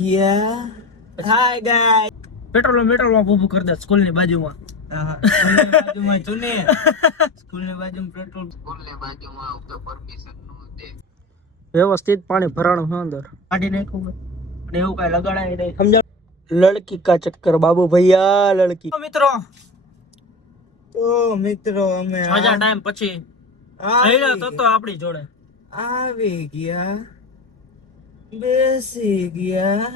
ગયા. હાય ગાય. પેટ્રોલ માં ઊભું કરી દે સ્કૂલ ની બાજુમાં. સ્કૂલની બાજુમાં ચુને. સ્કૂલની બાજુમાં પેટ્રોલ. સ્કૂલની બાજુમાં તો પરમિશન નો દે. વ્યવસ્થિત પાણી ભરાણું છે અંદર. કાઢી નાખ્યું અને એવું કઈ લગાડાય નહીં. સમજા લડકી કા ચક્કર બાબુ ભૈયા લડકી. મિત્રો અમે મજા ટાઈમ પછી તો આપણી જોડે આવી ગયા, બેસી ગયા,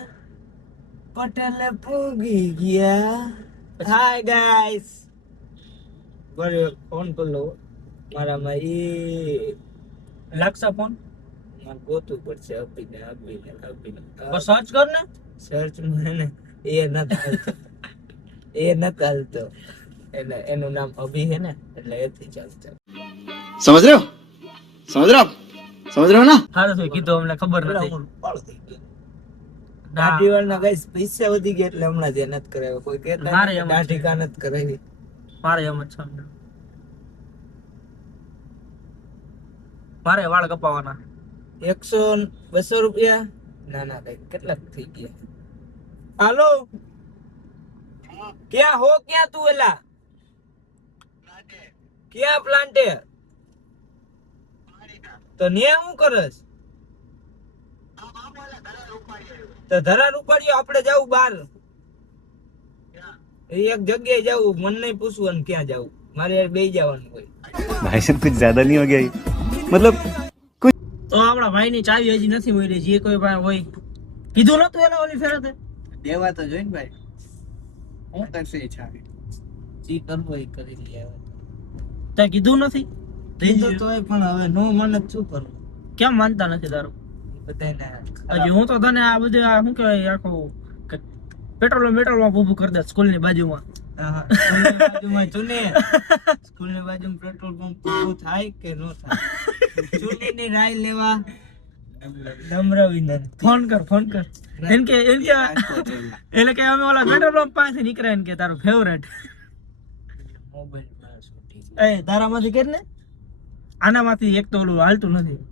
પટેલે પૂગી ગયા. Hi guys. બરે ફોન કર લો મારામાં. એ લાગશે ફોન ગોતું પડશે. આપીને સર્ચ કર ને. સર્ચ માં ને એ નથી હાલતો. એટલે એનું નામ અભી હે ને, એટલે એથી ચાલશે. समझ रहे हो ना? હારું થઈ કીધું, અમને ખબર નથી. દાઢી વાળના ગાઈસ પૈસા વધી ગયા એટલે હમણાં જે નથી કરાવ્યો. કોઈ કહેતા દાઢી કા નથી કરાવી. મારે એમ જ છે. મારે વાળ કપાવાના 100-200 રૂપિયા. ના કઈ કેટલાક થઈ ગયા. હાલો, ક્યાં હો? ક્યાં તું? એલા ક્યાં પ્લાન્ટે? તો ને શું કરસ? તો ધરાર ઉપાડ્યો. આપણે જવું બહાર, એક જગ્યાએ જવું. મન નહીં પૂછવાનું ક્યાં જવું. મારે યાર બે જવાનું હોય. भाई साहब कुछ ज्यादा नहीं हो गया ये? मतलब તો આપણા ભાઈ ની ચાવી હજી નથી મળી. જે કોઈ ભાઈ હોય કીધું નતું એના ઓલી ફેરતે દેવા તો જોઈને ભાઈ. હું કરશે ચાવી? જી કરવો એ કરી લે. તે કીધું નથી. કીધું તો પણ હવે નો મને શું કરવું? કેમ માનતા નથી તારું? બધાને હજી હું તો તને આ બધું આ શું કહેવાય આખું પેટ્રોલ માં ઊભું કરી દે સ્કૂલ ની બાજુમાં. સ્કૂલની બાજુમાં ચુને. સ્કૂલની બાજુમાં પેટ્રોલ પંપ ઊભું થાય કે નો થાય? ચુનીની રાય લેવા નમ્ર વિનંતી. ફોન કર એમ કે એટલે કે અમે ઓલા પેટ્રોલ પંપ પાસે નીકળ્યા ને કે તારો ફેવરેટ મોબાઈલ માં શૂટિંગ. એ તારામાંથી કે ને આનામાંથી એક તો ઓલું હાલતું નથી.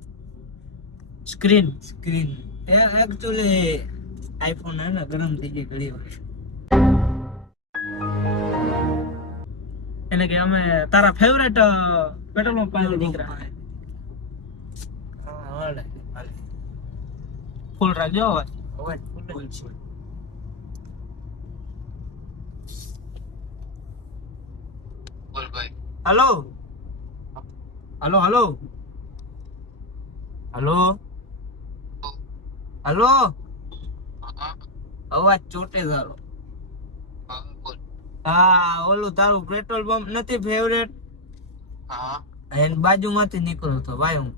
સ્ક્રીન એકચ્યુઅલી આઈફોન હે ને ગરમ થઈ ગઈ ઘણી વાર. એટલે કે અમે તારા ફેવરેટ પેટ્રોલ પંપ પાસે નીકળ્યા. ફૂલ રાખજો અવાજ. ફૂલ છે. બોલ ભાઈ. હાલો અવાજ ચોટે તારો. હા, ઓલું તારું પેટ્રોલ પંપ નથી ફેવરેટ? હા. એની બાજુમાંથી નીકળો તો ભાઈ હું.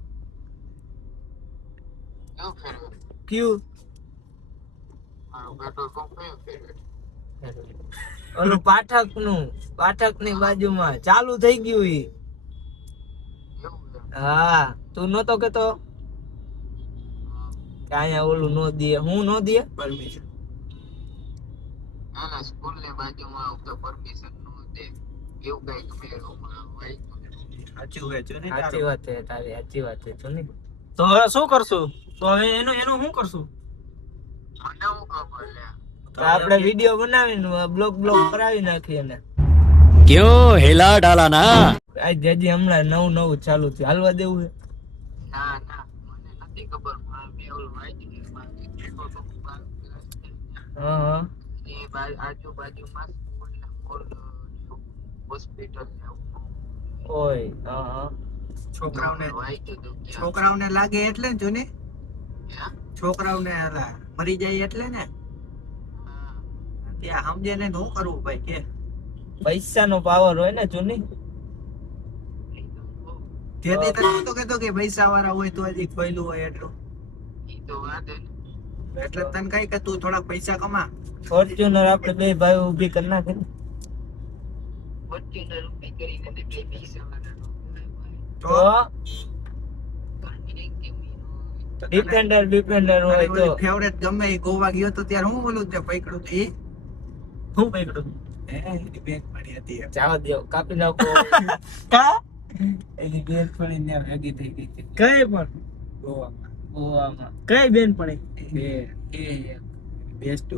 ક્યું? પેટ્રોલ પંપ ઓલું પાઠકની બાજુમાં ચાલુ થઈ ગયું ઈ. હા, તું નતો કેતો કે અહીંયા ઓલું નો દે. હું નો દે પરમિશન? ના, સ્કૂલ ની બાજુમાં તો પરમિશન નો દે. એવું કઈ ગમે સાચી વાત છે તારી. સાચી વાત છે ચુની. તો હવે શું કરશું? તો હવે એનું શું કરશું? મને હું ખબર લે. તો આપણે વિડિયો બનાવીને બ્લોગ કરાવી નાખીએ ને. क्यों हिला डाला ना? આજ હજી હમણાં નવું ચાલુ થયું. હાલવા દેવું છે? ના મને નથી ખબર. મેં ઓલું વાંચ્યું. આજુબાજુમાં હોસ્પિટલ ઓય. છોકરાઓને લાગે એટલે ને જોને. છોકરાઓને મરી જાય એટલે ને. ત્યાં સમજે ને શું કરવું ભાઈ કે પૈસા નો પાવર હોય ને જોની. તેથી તને તો કહેતો કે પૈસા વાળા હોય તો હજી ખોયલું હોય એટલું. ઈ તો વાત હે. એટલે તને કઈ કે તું થોડા પૈસા કમા. ફોર્ચ્યુનર આપણે બે ભાઈ ઊભી કરી નાખે ને. ફોર્ચ્યુનર ઊભી કરીને બે પૈસા વાળા તો ડિફેન્ડર હોય તો ફેવરેટ ગમે એ ગોવા ગયો તો ત્યારે હું બોલું તે પકડું તો એ હું પકડું એની બેગ પડી હતી. ચાવા દો કાપી નાખો. કા એની બેગ પડી ને ભેગી થઈ ગઈ હતી. કઈ પણ ગોવામાં કઈ બેન પડી? બેસ્ટ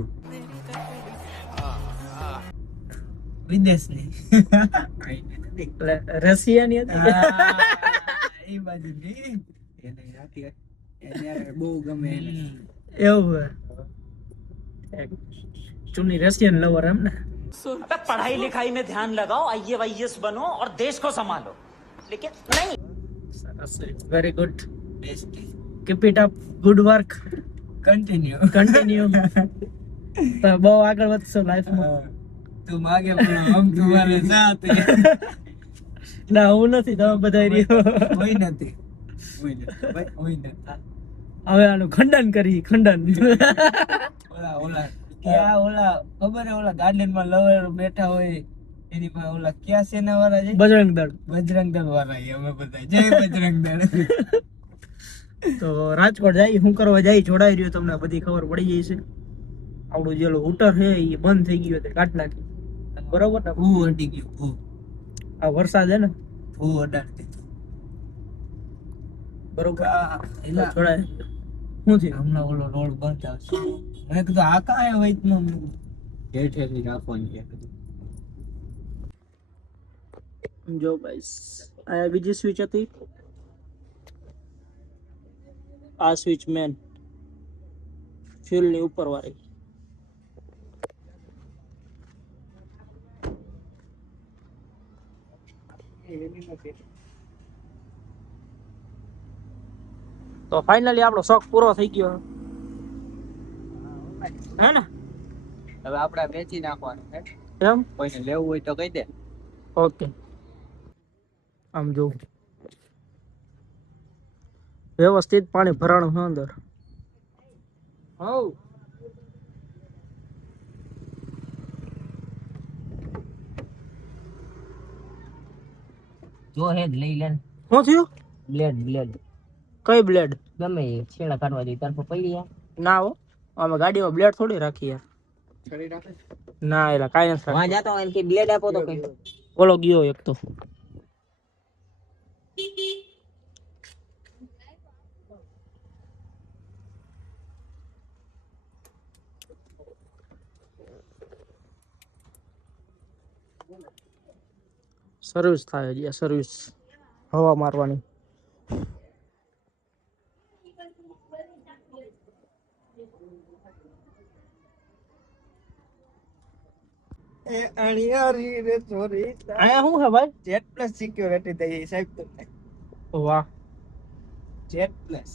વિદેશની રશિયાની હતી એ બાજુ નહીં એને બહુ ગમે એને એવું હે ચુની રશિયન લવર એમ ને पढ़ाई लिखाई में ध्यान लगाओ आईएएस बनो और देश को संभालो लेकिन नहीं સરસ very good best keep it up good work continue continue તો બહુ આગળ વધશો લાઈફમાં તું માગે પણ હમ તમારે સાથ હૈ. ના હું નથી તમે બધા રહ્યો કોઈ નથી ભાઈ કોઈ નથી હવે આનું ખંડન કરી ખંડન ઓલા ક્યાં ઓલા ખબર હે ઓલા ગાર્ડન માં લવર બેઠા હોય એની પાસે ઓલા ક્યાં સેના વાળા છે બજરંગ દળ બજરંગ દળ વાળા છે અમે બધા જય બજરંગ દળ. તો રાજકોટ જાય શું કરવા જાય જોડાઈ રહ્યો તમને બધી ખબર પડી ગઈ છે આપણું જે હુટર છે એ બંધ થઈ ગયું તે કાઢ નાખી બરોબર ને હું અડી ગયો હું આ વરસાદ હે ને અડાડતી બરોબર એલા જોડાય શું થયું હમણાં ઓલો રોડ બંધ આવશે મેં કીધું આ કાંઈ વૈતમાં હેઠેથી રાખવાની છે જો ગાઈસ આ બીજી સ્વિચ હતી આ સ્વિચ મેન ફ્યુલ ની ઉપર વાળી તો ફાઇનલી આપણો શોખ પૂરો થઈ ગયો હે ને હવે આપણે વેચી નાખવાનું છે એમ કોઈને લેવું હોય તો કહી દે ઓકે આમ જો વ્યવસ્થિત પાણી ભરાણું છે અંદર હઉ જો હે જ લઈ લે શું થયું બ્લેડ કઈ બ્લેડ ગમે એ છેડા કાઢવા દે તાર પર પડી ગયા ના હો અમે ગાડીમાં બ્લેડ થોડી રાખી યાર છડી રાખે ના એલા કાઈ નથી વહાં જાતો હોય કે બ્લેડ આપો તો કઈ ઓલો ગયો એક તો સર્વિસ થાય છે સર્વિસ હવા મારવાની એ અણિયારી રે ચોરી આયા શું છે ભાઈ જેટ પ્લસ સિક્યોરિટી દઈએ સાહેબ તમને વાહ જેટ પ્લસ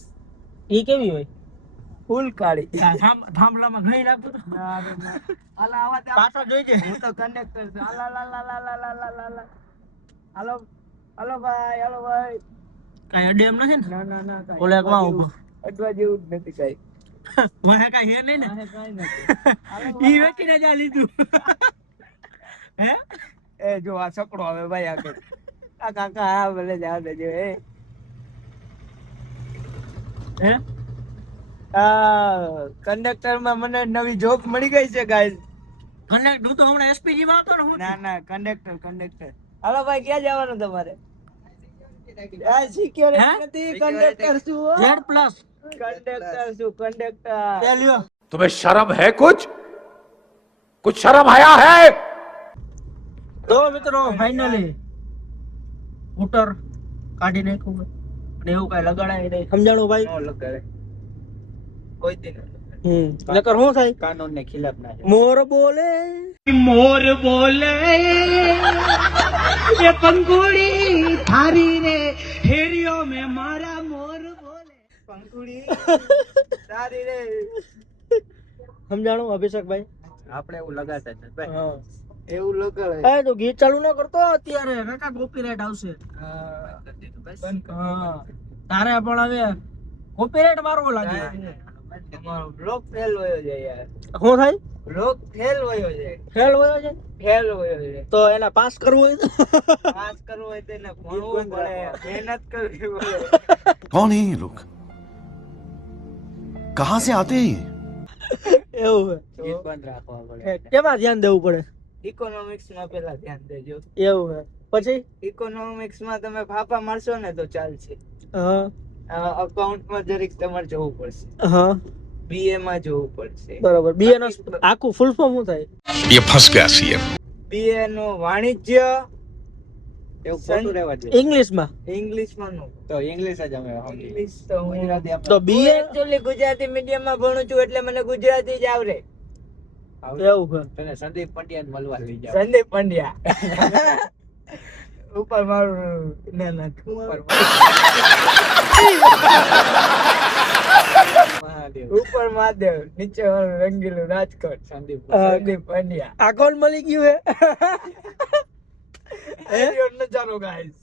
ઈ કેવી હોય ફૂલ કાળી થાંભલામાં ઘણી નાખતો આલા આવા પાછળ જોઈજે હું તો કનેક્ટર છું આલા લા લા લા લા લા લા લા હાલો હાલો ભાઈ કાઈ અડેમ નથી ને ના ના ના ઓલે એક માં ઉભો અડવા જેવું જ નથી કઈ વાહે કાઈ હે નહીં ને કાઈ નથી ઈ વેચીને જા લીધું હે એ જો આ છકડો આવે ભાઈ આગળ આ કાકા આ ભલે જા દેજો હે કંડક્ટર માં મને નવી જોબ મળી ગઈ છે ગાઈસ કનેક્ટ હું તો હમણાં એસપીજી માં હતો ને હું ના ના કંડક્ટર હાલો ભાઈ ક્યાં જવાનું તમારે આ સિક્યોરિટી નથી કંડક્ટર છું Z પ્લસ કંડક્ટર છું કંડક્ટર લ્યો तुम्हें शर्म है कुछ शर्म आया है તો મિત્રો ફાઇનલી સ્કૂટર કાઢી નાખ્યું અને એવું કઈ લગાડાય નહીં સમજાણું ભાઈ નો લગાડે કોઈ દી ન નકર શું થાય કાનૂન ને ખિલાફ ના છે મોર બોલે એ પંખુડી થારી રે હેરિયો મે મારા મોર બોલે પંખુડી સારી રે સમજાણું અભિષેક ભાઈ આપણે એવું લગાડતા જ નથી ભાઈ હા એવું લગાડે એ તો ગીત ચાલુ ન કરતો અત્યારે કાકા કોપીરાઈટ આવશે બંધ કર. હા તારે પણ હવે કોપીરાઈટ મારવો લાગે તમારો બ્લોક ફેલ હોયો છે યાર શું થાય બ્લોક ફેલ હોયો છે ફેલ હોય છે ફેલ હોયો છે તો એના પાસ કરવું હોય તો પાસ કરવું હોય તો એને ભણવું પડે મહેનત કરવી પડે कौन है ये लोग कहाँ से आते हैं ये એવું ગીત બંધ રાખવા પડે હે કેમાં ધ્યાન દેવું પડે ઇકોનોમિક્સ માં પેલા ધ્યાન દેજો એવું હે પછી ઇકોનોમિક્સ માં તમે ફાફા મારશો ને તો ચાલશે હા અકાઉન્ટ માં જરીક તમારે જવું પડશે હા બીએ માં જવું પડશે. બરોબર. બીએ નો આખું ફૂલ ફોર્મ શું થાય? ये फंस गया सीएम। બીએ નો વાણિજ્ય એવું ખોટું રહેવા દે. ઇંગ્લિશમાં. ઇંગ્લિશમાં નું તો ઇંગ્લિશ જ અમે સમજી. ઇંગ્લિશ તો હું ગુજરાતી આપણે તો બીએ એકચ્યુઅલી ગુજરાતી મીડિયમ માં ભણું છું એટલે મને ગુજરાતી જ આવડે. એવું છે. તને સંદીપ પંડ્યાને મળવા લઈ જાવ. સંદીપ પંડ્યા ઉપર મારું ના ના મહાદેવ. ઉપર મહાદેવ નીચે મારું રંગીલું રાજકોટ. સંદીપ સંદીપ પંડ્યા. આ કોણ મળી ગયું હે? નજારો ગાઈસ.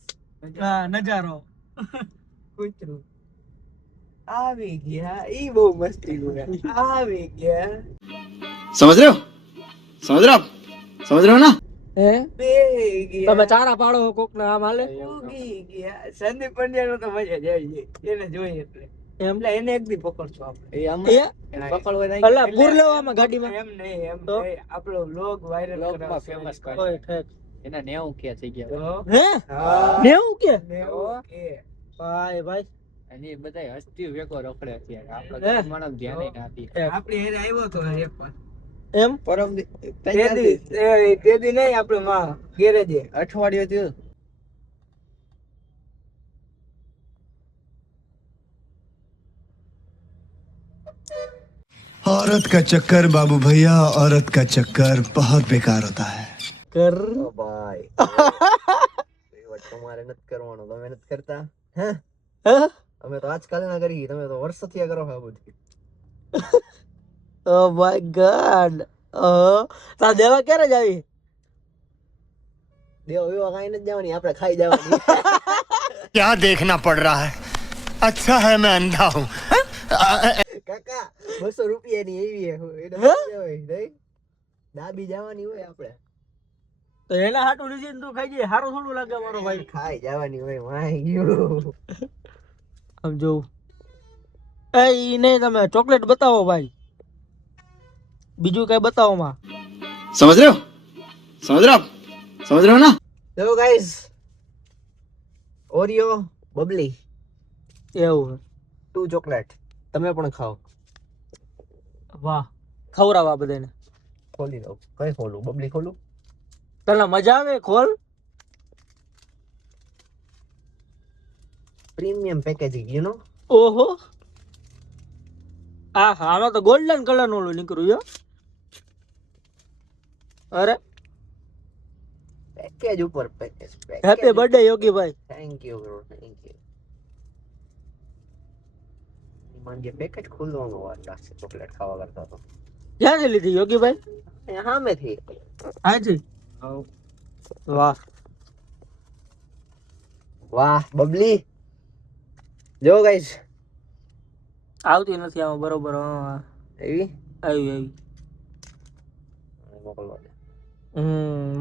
હા, નજારો. કૂતરું આવી ગયા. ઈ બહુ મસ્તી કરે. આવી ગયા समझ रहे हो समझ रहे हो ना હે? બે ગયા તમે ચારા પાડો કોક ના આમ હાલે ઉગી ગયા. સંદીપ પંડ્યા નો તો મજા જ આવી જાય એને જોઈએ એટલે. એમ એટલે એને એક દી પકડશું આપણે. એ આમ એ પકડવા નહીં. અલા પૂર લેવામાં ગાડીમાં એમ નહીં એમ તો? નહીં. આપણો લોગ વાયરલ લોગમાં famous કરે. ઓય ઠેક. એના 90 કે થઈ ગયા. તો હે હા નેવું કે નેવું કે. ભાઈ ભાઈ અને એ બધા હસ્તી વેકો રખડે અત્યારે. હે? આપણે માણસ ધ્યાન ના આપીએ. આપણી હેરે આવ્યો તો એક વાર. એમ તેદી નહીં આપણે માં ગેરેજે અઠવાડિયું થયું. औरत का चक्कर बाबू भैया औरत का चक्कर बहुत बेकार होता है। કર ભાઈ તમારે નથી કરવાનું. તમે નથી કરતા. હે? અમે તો આજકાલ ના કરી. તમે તો વર્ષોથી કરો આ બધું. Oh my God. તા દેવા ક્યારે જ આવી? દેવ વિવા કઈ નથી જવાની. આપણે ખાઈ જવાની. क्या देखना पड़ रहा है? अच्छा है मैं अंधा हूँ। કાકા 200 રૂપિયાની એવી એને હોય નહીં. દાબી જવાની હોય આપણે. તો એના હાટું લીધી ને તું ખાઈ જાય. સારું થોડું લાગે મારો ભાઈ. ખાઈ જવાની હોય. માય ગયું. આમ જોઉં એ ઈ નહીં તમે ચોકલેટ બતાવો ભાઈ. બીજું કઈ બતાવો માં. समझ रहे हो ना તો ગાઈસ ઓરિયો બબલી એવું 2 ચોકલેટ તમે પણ ખાઓ. વાહ ખવડાવા બધાને. ખોલી દો. કઈ ખોલું? બબલી ખોલું? તને મજા આવે ખોલ. Premium packaging you know. ઓહો આ હા આમાં તો ગોલ્ડન કલર નું ઓલું નીકળ્યું. અરે પેકેજ ઉપર પેકેજ. હેપી બર્થડે યોગી ભાઈ. Thank you bro. Thank you. મને પેકેજ ખોલવાનો વાર લાગશે ચોકલેટ ખાવા કરતા તો. ક્યાંથી લીધી યોગી ભાઈ? અહીંયા સામેથી. હાજી. વાહ વાહ બબલી. જો ગાઈસ આવતી નથી આમાં બરોબર. હા એવી આવી આવી. મોકલવા દે.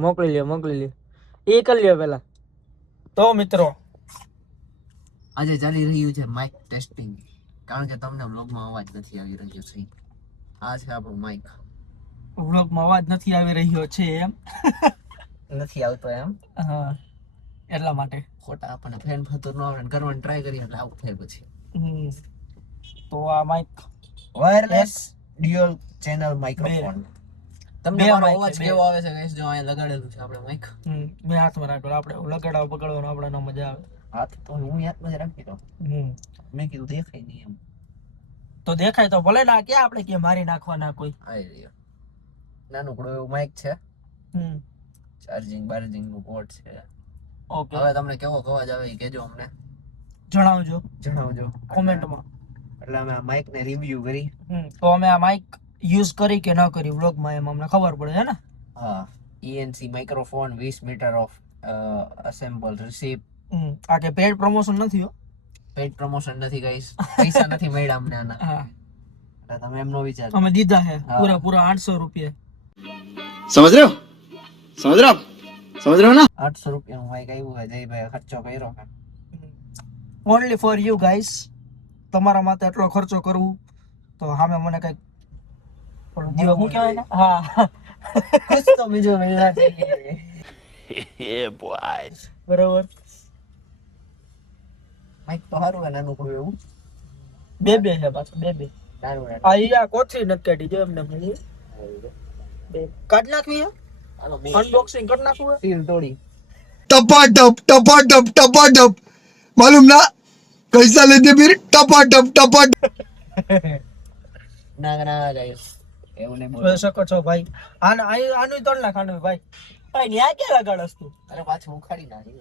મોકલી લ્યો એ કરી લ્યો પેલા. તો મિત્રો આજે ચાલી રહ્યું છે માઇક ટેસ્ટિંગ. કારણ કે તમને વ્લોગમાં અવાજ નથી આવી રહ્યો છે. આ છે આપણું માઇક. વ્લોગમાં અવાજ નથી આવી રહ્યો છે એમ. નથી આવતો એમ. હા એટલા માટે. ખોટા આપણને ફેન ફતર ન આવડે કરવાનું ટ્રાય કરીએ એટલે આવું થાય પછી. તો આ mic wireless dual channel microphone. તમને બે મારો mic અવાજ છે, બે. કેવો આવે છે ગાઈસ? જો અહીંયા લગાડેલું છે આપણે માઇક. મેં હાથમાં રાખેલો. આપણે લગાડવા પકડવાનો આપણે ન મજા આવે. હાથ તો હું હાથમાં જ રાખી દઉં. મેં કીધું દેખાય નહીં એમ. તો દેખાય તો ભલે ના ક્યાં આપણે કે મારી નાખવાના કોઈ. આવી રહ્યો. નાનકડું એવું માઇક છે. હમ ચાર્જિંગ બાર્જિંગ નું પોર્ટ છે. ઓકે હવે તમને કેવો અવાજ આવે એ કહેજો અમને. જણાવજો જણાવજો કોમેન્ટમાં. એટલે અમે આ માઇક ને રિવ્યુ કરી. તો અમે આ માઇક યુઝ કરી કે ન કરી વ્લોગમાં એમ અમને ખબર પડે છે ને. હા ENC માઇક્રોફોન 20 મીટર ઓફ અસેમ્બલ રિસીપ. આ કે પેડ પ્રમોશન નથી હો. પેડ પ્રમોશન નથી ગાઈસ. પૈસા નથી મળ્યા અમને આના. હા એટલે તમે એમ નો વિચાર. અમે દીધા છે હા. પૂરા 800 રૂપિયા. समझ रहे हो ना 800 રૂપિયાનું માઇક આવ્યું છે. જયભાઈ ખર્ચો કર્યો છે. Only for you guys. તમારા માટે એટલો ખર્ચો કરવું તો સામે મને કઈક શું કહેવાય ને? હા ખુશ તો બીજો મહિના બરોબર. માઇક તો સારું છે નાનું કોઈ એવું. બે છે પાછું બે આ ઈ આ કોથળી નથી કાઢી જો એમને બે કાઢ નાખવી હે અનબોક્સિંગ કરી નાખવું હે સીલ તોડી टपाटप मालूम ना कैसा लेते फिर टपाटप ના ગાઈસ એવું નહીં બોલ જોઈ શકો છો ભાઈ આનું તોડ નાખ આનું ભાઈ ભાઈ ન્યા ક્યાં લગાડસ તું અરે પાછું ઉખાડી નાખી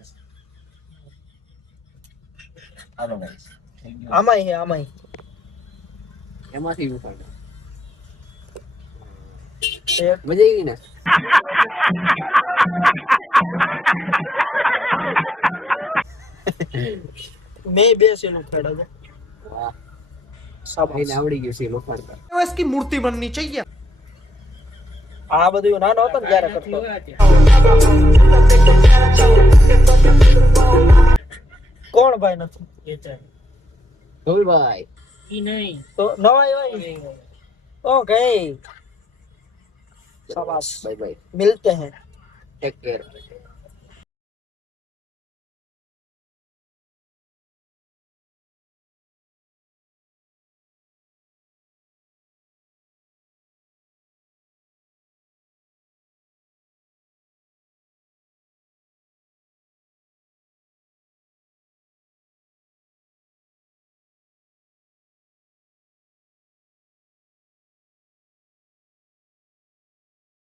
હાલો ગાઈસ આમાંય એમાંથી ઉખાડ એક મજા આવી ને મેં બે સીલ ઉખાડા છે વાહ શાબાશ એને આવડી ગયું છે લોખંડતા આ બધું નાનો હતો ને ત્યારે કરતો કોણ ભાઈ નથી ધોલભાઈ તો નવા આવ્યા ઓકે शाबाश બાય બાય मिलते हैं ટેક કેર